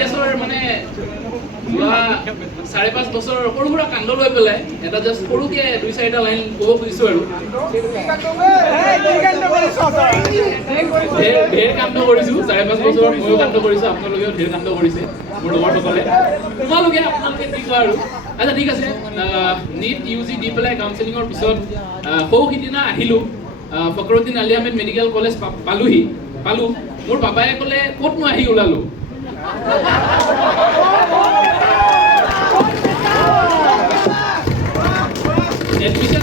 প্ৰিভিয়াছৰ মানে 5.5 বছৰ সৰু সুৰা কাণ্ড লৈ পেলাই এটা জাষ্ট সৰুকে 2-4টা লাইন ক'ব খুজিছোঁ আৰু ঢেৰ কাণ্ড কৰিছোঁ 5.5 বছৰ ময়ো কাণ্ড কৰিছোঁ আপোনালোকেও ঢেৰ কাণ্ড কৰিছে মোৰ লগৰসকলে তোমালোকে কি কোৱা আৰু আচ্ছা ঠিক আছে নীট UG দি পেলাই কাউন্সেলিঙৰ পিছত সৌ সিদিনা আহিলোঁ ফখৰুদ্দিন আলি আহমেদ মেডিকেল কলেজ পালোঁ মোৰ পাপায়ে ক'লে ক'তনো আহি ওলালোঁ এডমিশ্যন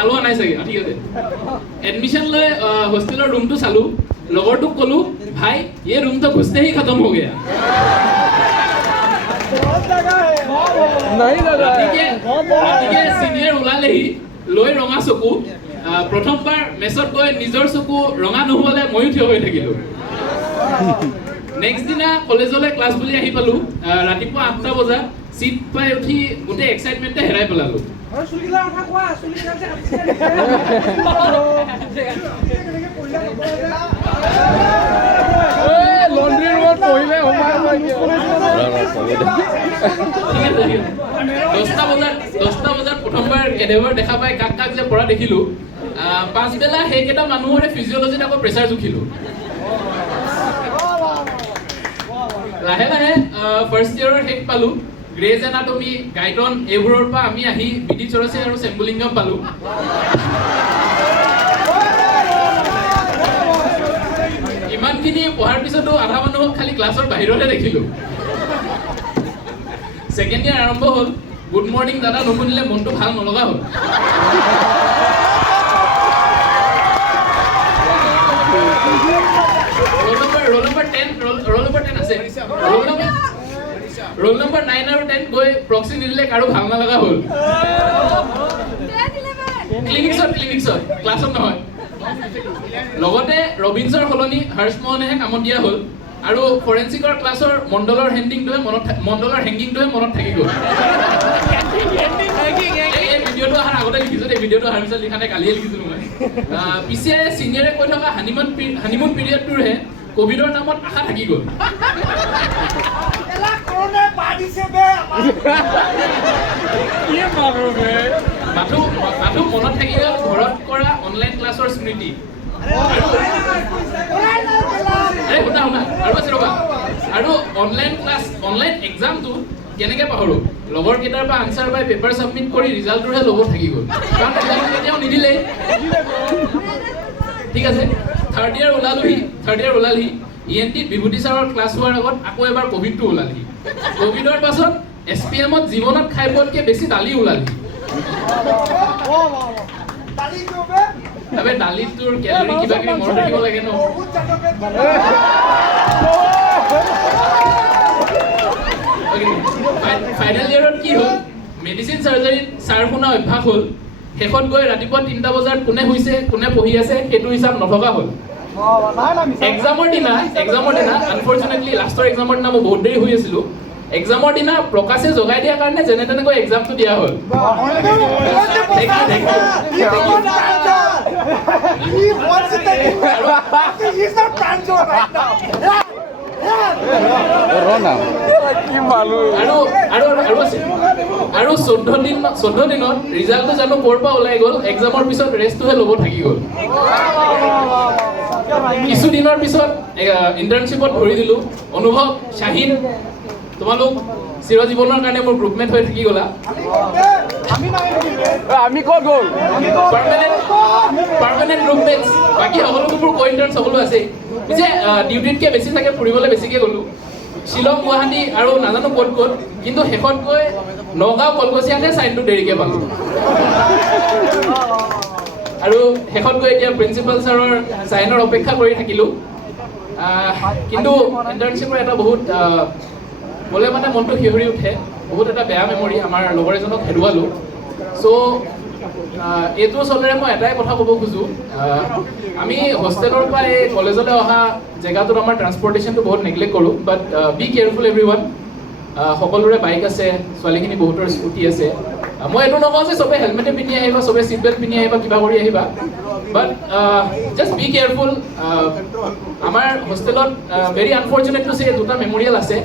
আলোৱা নাই চাগে ঠিক আছে এডমিশ্যন লৈ হোষ্টেলৰ ৰুমটো চালোঁ লগৰটোক ক'লোঁ ভাই ये रूम तो घुसते ही खत्म हो गया ৰাতিকে চিনিয়ৰ ওলালেহি লৈ ৰঙা চকু প্ৰথমবাৰ মেচত গৈ নিজৰ চকু ৰঙা নহ'লে ময়ো থিয় হৈ থাকিলোঁ নেক্সট দিনা কলেজলৈ ক্লাছ বুলি আহি পালোঁ ৰাতিপুৱা 8টা বজাত চিট পাই উঠি গোটেই এক্সাইটমেণ্টে হেৰাই পেলালোঁ লণ্ড্ৰি ৰুমত পঢ়িলে 10টা বজাত প্ৰথমবাৰ কেডেভাৰ দেখা পাই কাক যে পঢ়া দেখিলোঁ পাছবেলা সেইকেইটা মানুহৰে ফিজিঅলজিত আকৌ প্ৰেছাৰ জুখিলোঁ লাহে লাহে ফাৰ্ষ্ট ইয়েৰৰ শেষ পালোঁ গ্ৰেজ এনাটমি গাইটন এইবোৰৰ পৰা আমি আহি বিধি চৰচে আৰু চেম্বুলিংগাম পালোঁ ইমানখিনি পঢ়াৰ পিছতো আধা মানুহক খালি ক্লাছৰ বাহিৰতে দেখিলোঁ ছেকেণ্ড ইয়াৰ আৰম্ভ হ'ল গুড মৰ্ণিং দাদা নুশুনিলে মনটো ভাল নলগা হ'ল ৰোল নম্বৰ 9 আৰু 10 গৈ প্ৰক্সি নিদিলে কাৰো ভাল নলগা হ'ল ক্লিনিক্সত ক্লাছত নহয় লগতে ৰবিনছৰ সলনি হৰ্ষমোহনেহে কামত দিয়া হ'ল আৰু ফৰেনচিকৰ ক্লাছৰ মণ্ডলৰ হেংগিংটোহে মনত থাকি গ'ল এই ভিডিঅ'টো অহাৰ আগতে লিখিছোঁ এই ভিডিঅ'টো অহাৰ পিছত লিখা নাই কালিয়ে লিখিছিলোঁ মই পিছে চিনিয়ৰে কৈ থকা হানিমুন পিৰিয়ডটোৰহে কোভিডৰ নামত আশা থাকি গ'ল মাথো মনত থাকি গ'ল ঘৰত কৰা অনলাইন ক্লাছৰ স্মৃতি আৰু অনলাইন এক্সামটো কেনেকৈ পাহৰোঁ লগৰ কেইটাৰ পৰা আনচাৰ পাই পেপাৰ ছাবমিট কৰি ৰিজাল্টটোহে ল'ব থাকি গ'ল কাৰণ ৰিজাল্ট কেতিয়াও নিদিলেই ঠিক আছে থাৰ্ড ইয়াৰ ওলালহি ENTত বিভূতি ছাৰৰ ক্লাছ হোৱাৰ আগত আকৌ এবাৰ কোভিডটো ওলালহি কোভিডৰ পাছত SPMত জীৱনত খাই পোৱাতকৈ বেছি দালি ওলালহি দালিটোৰ কেলৰি কিবা কিবি মনত ৰাখিব লাগে ন ফাইনেল ইয়াৰত কি হ'ল মেডিচিন চাৰ্জাৰীত চাৰ শুনা অভ্যাস হ'ল শেষত গৈ ৰাতিপুৱা 3টা বজাত কোনে শুইছে কোনে পঢ়ি আছে সেইটো হিচাপ নথকা হ'ল এক্সামৰ দিনা আনফৰ্চুনেটলি লাষ্টৰ এক্সামৰ দিনা মই বহুত দেৰি শুই আছিলোঁ এক্সামৰ দিনা প্ৰকাশে জগাই দিয়াৰ কাৰণে যেনে তেনেকৈ এক্সামটো দিয়া হ'ল আৰু 14 দিনত ৰিজাল্টটো জানো ক'ৰ পৰা ওলাই গ'ল এক্সামৰ পিছত ৰেষ্টটোহে ল'ব থাকি গ'ল কিছুদিনৰ পিছত ইণ্টাৰ্ণশ্বিপত ভৰি দিলোঁ অনুভৱ শাহিন তোমালোক চিৰজীৱনৰ কাৰণে মোৰ গ্ৰুপমেট হৈ থাকি গ'লা আমি ক'ত গ'ল পাৰ্মানেণ্ট গ্ৰুপমেটছ বাকী সকলোবোৰ মোৰ কো-ইণ্টাৰ্ণ সকলো আছে পিছে ডিউটিতকৈ বেছি থাকে ফুৰিবলৈ বেছিকৈ গ'লোঁ শ্বিলং গুৱাহাটী আৰু নাজানো ক'ত কিন্তু শেষত গৈ নগাঁও কলগছিয়াতে চাইনটো দেৰিকৈ পালোঁ আৰু শেষত গৈ এতিয়া প্ৰিন্সিপাল ছাৰৰ চাইনৰ অপেক্ষা কৰি থাকিলোঁ কিন্তু ইণ্টাৰ্ণশ্বিপৰ এটা বহুত ক'লে মানে মনটো শিহৰি উঠে বহুত এটা বেয়া মেমৰি আমাৰ লগৰ এজনক হেৰুৱালোঁ চ' এইটো চলেৰে মই এটাই কথা ক'ব খোজোঁ আমি হোষ্টেলৰ পৰা এই কলেজলৈ অহা জেগাটোত আমাৰ ট্ৰান্সপৰ্টেশ্যনটো বহুত নেগলেক্ট কৰোঁ বাট বি কেয়াৰফুল এভৰিৱান সকলোৰে বাইক আছে ছোৱালীখিনি বহুতৰ স্কুটি আছে মই এইটো নকওঁ যে চবে হেলমেটে পিন্ধি আহিবা, চবে চিট বেল্ট পিন্ধি আহিবা, কিবা কৰি আহিবা, বাট জাষ্ট বি কেয়াৰফুল। আমাৰ হোষ্টেলত ভেৰি আনফৰ্চুনেট টু চে দুটা মেমৰিয়েল আছে।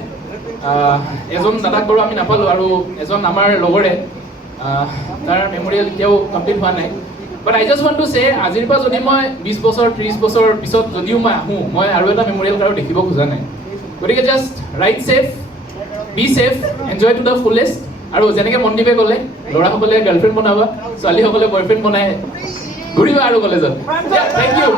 এজন দাদাক বাৰু আমি নাপালোঁ, আৰু এজন আমাৰ লগৰে তাৰ মেমৰিয়েল এতিয়াও কমপ্লিট হোৱা নাই। বাট আই জাষ্ট ৱান্ট টু চে আজিৰ পৰা যদি মই 20 বছৰ 30 বছৰ পিছত যদিও মই আহোঁ, মই আৰু এটা মেমৰিয়েল কাৰো দেখিব খোজা নাই। গতিকে just ride safe, be safe, enjoy to the fullest. আৰু যেনেকৈ মনদীপে ক'লে, ল'ৰাসকলে গাৰ্লফ্ৰেণ্ড বনাবা, ছোৱালীসকলে বয়ফ্ৰেণ্ড বনাই ঘূৰিবা আৰু কলেজত। Thank U.